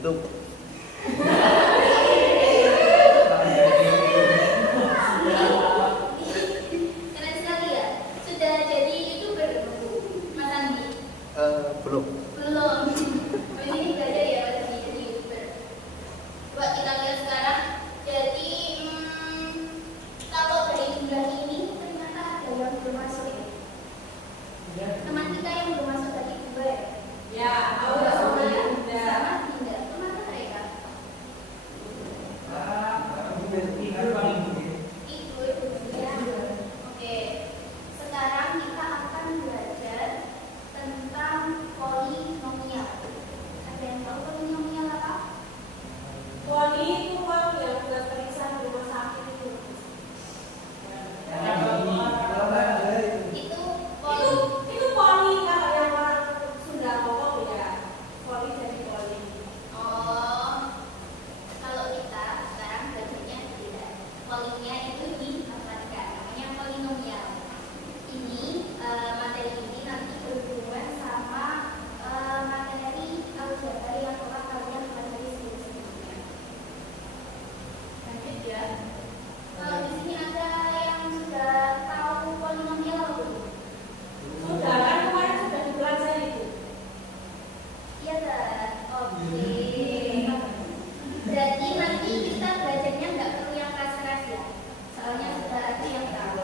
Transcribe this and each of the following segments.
YouTube. Keren sekali ya. Sudah jadi YouTuber, Mas Andi? Belum. Belum. Ini belajar ya Mas Andi jadi YouTuber. Coba kita lihat sekarang. Jadi kalau dari jumlah ini ternyata ada yang belum masuk ya. Teman kita yang belum masuk tadi 2 ya. Ya, tahu Dua sama sama Dinda. Dinda. Kemana mereka? Itu ya. Oke. Sekarang kita akan belajar tentang polinomial. Ada yang tahu polinomial apa? Poli itu uang yang buat periksa di rumah sakit itu. Itu Itu poli kalau yang orang Sunda ngomong ya. Poli jadi poli. Oh, kalau kita sekarang belajarnya beda. Polinya itu di matematika, namanya polinomial. Ini materi ini nanti berhubungan sama materi aljabar yang telah kalian pelajari sebelumnya. Lanjut ya. Kalau di sini ada yang sudah tahu polinomial belum? Sudah kan kemarin sudah dipelajari itu. Iya kan? Oke. Berarti nanti kita belajarnya nggak perlu yang keras-keras ya. Soalnya sudah ada yang tahu.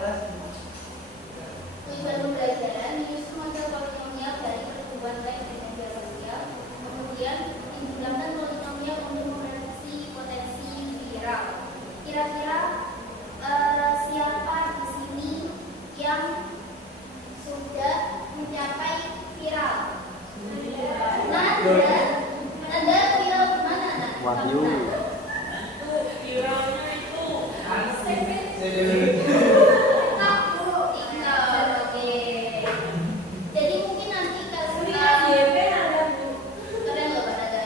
Tujuan pembelajaran menyusun model polinomial dari pertumbuhan baik dan media sosial. Kemudian menggunakan polinomial untuk memprediksi potensi viral. Kira-kira siapa di sini yang sudah mencapai viral? Nanda viral gimana? Wahyu. Viralnya itu TikTok, oke. Jadi mungkin nanti kuliah di EP ada Bu. kalian loh ada.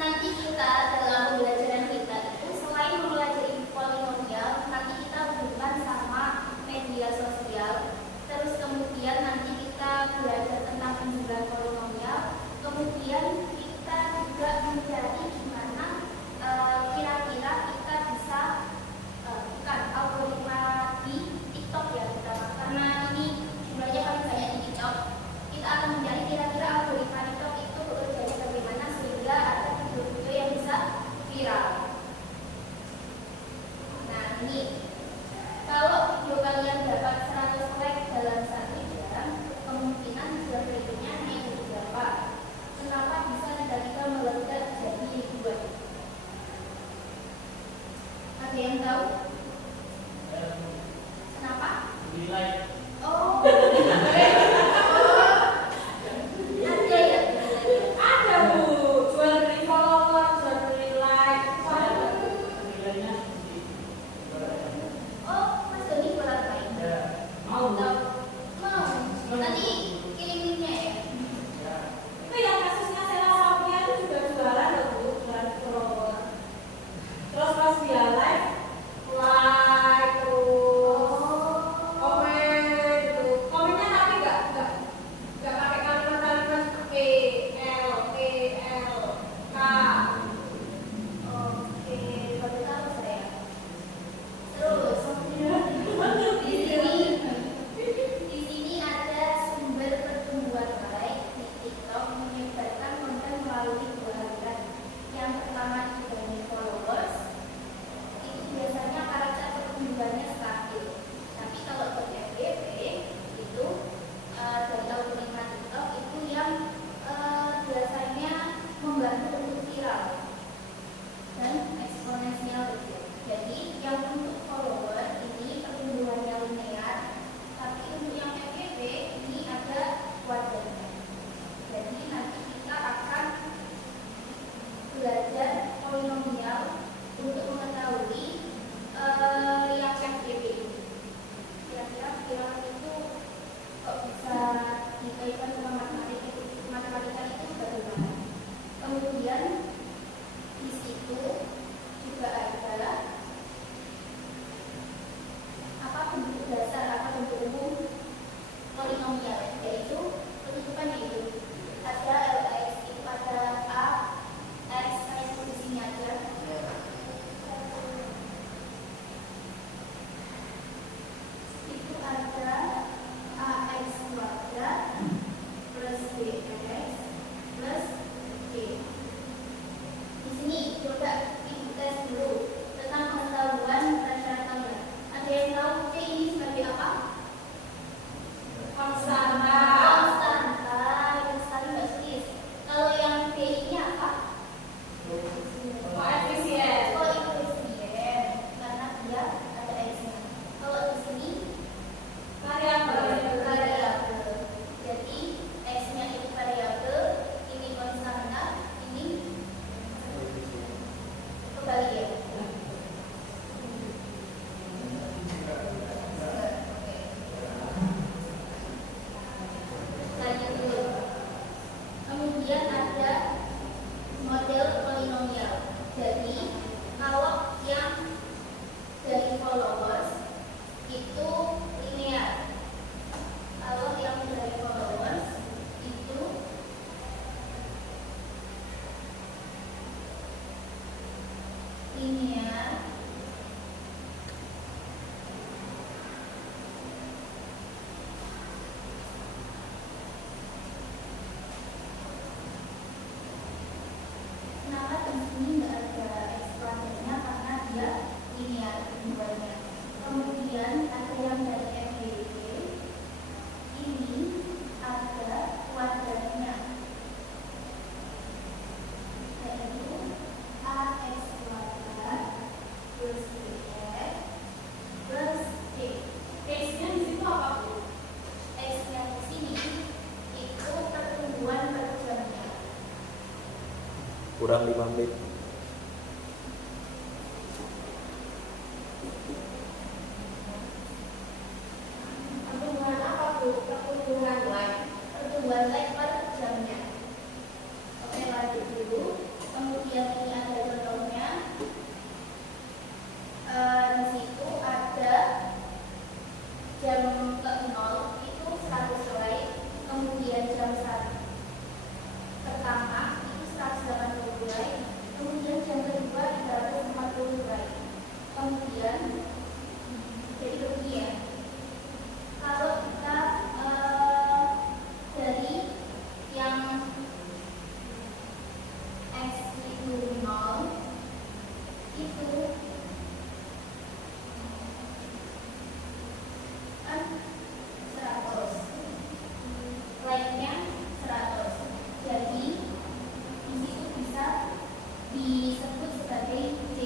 Nanti kita dalam pembelajaran kita itu selain mempelajari polinomial, nanti kita hubungkan sama media sosial. Terus kemudian nanti kita belajar tentang penjumlahan polinomial. Kemudian kita juga kurang 5 menit. Pertumbuhan apa tuh? Pertumbuhan like. Pertumbuhan like per jamnya. Oke, lanjut dulu. Kemudian ini ada contohnya. Di situ ada jam ke-0 itu 100 like, kemudian jam 1 pertama itu 180 like, kemudian jam kedua 340 like. Kemudian jadi begini ya. Kalau kita dari yang X itu 0 itu kan 100, like-nya 100. Jadi di situ bisa disebut sebagai C.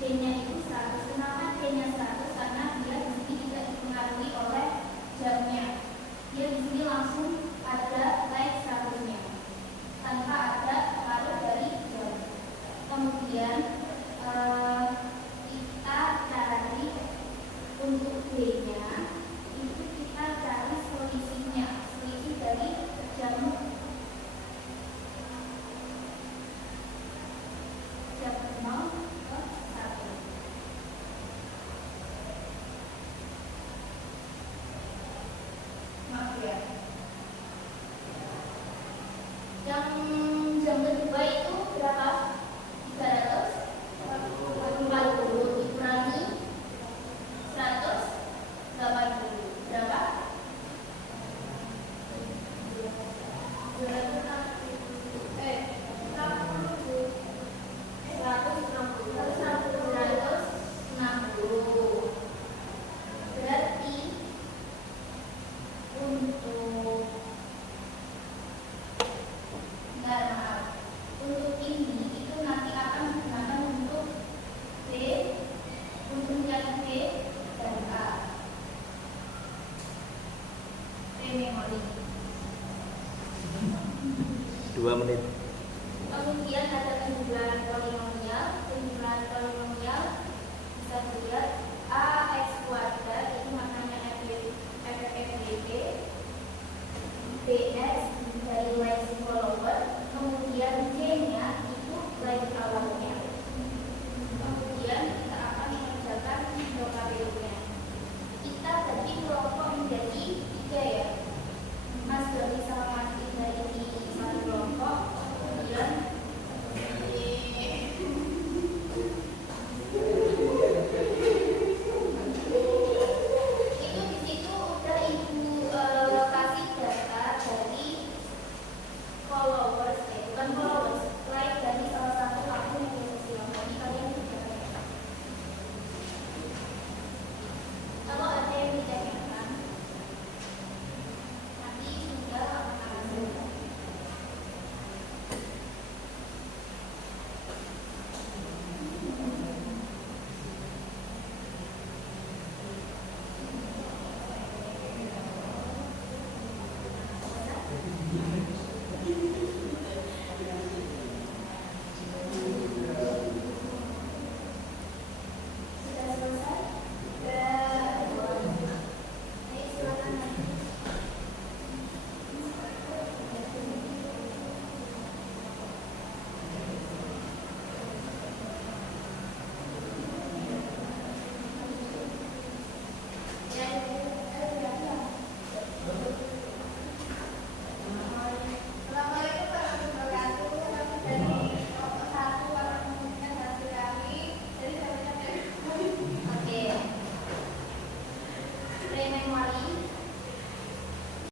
C-nya itu 100. Kenapa C-nya 100? Karena dia di sini tidak dipengaruhi oleh jamnya. Dia di sini langsung ada like 100-nya tanpa ada pengaruh dari jam. Kemudian kita cari untuk B-nya itu kita cari selisihnya, selisih dari jam 0 ke 1. Maaf ya. Yang jam kedua itu berapa? 340 dikurangi 180 berapa? 160. Berarti untuk untuk ini itu nanti akan digunakan untuk B, untuk yang B dan A. B memori. 2 menit. Kemudian ada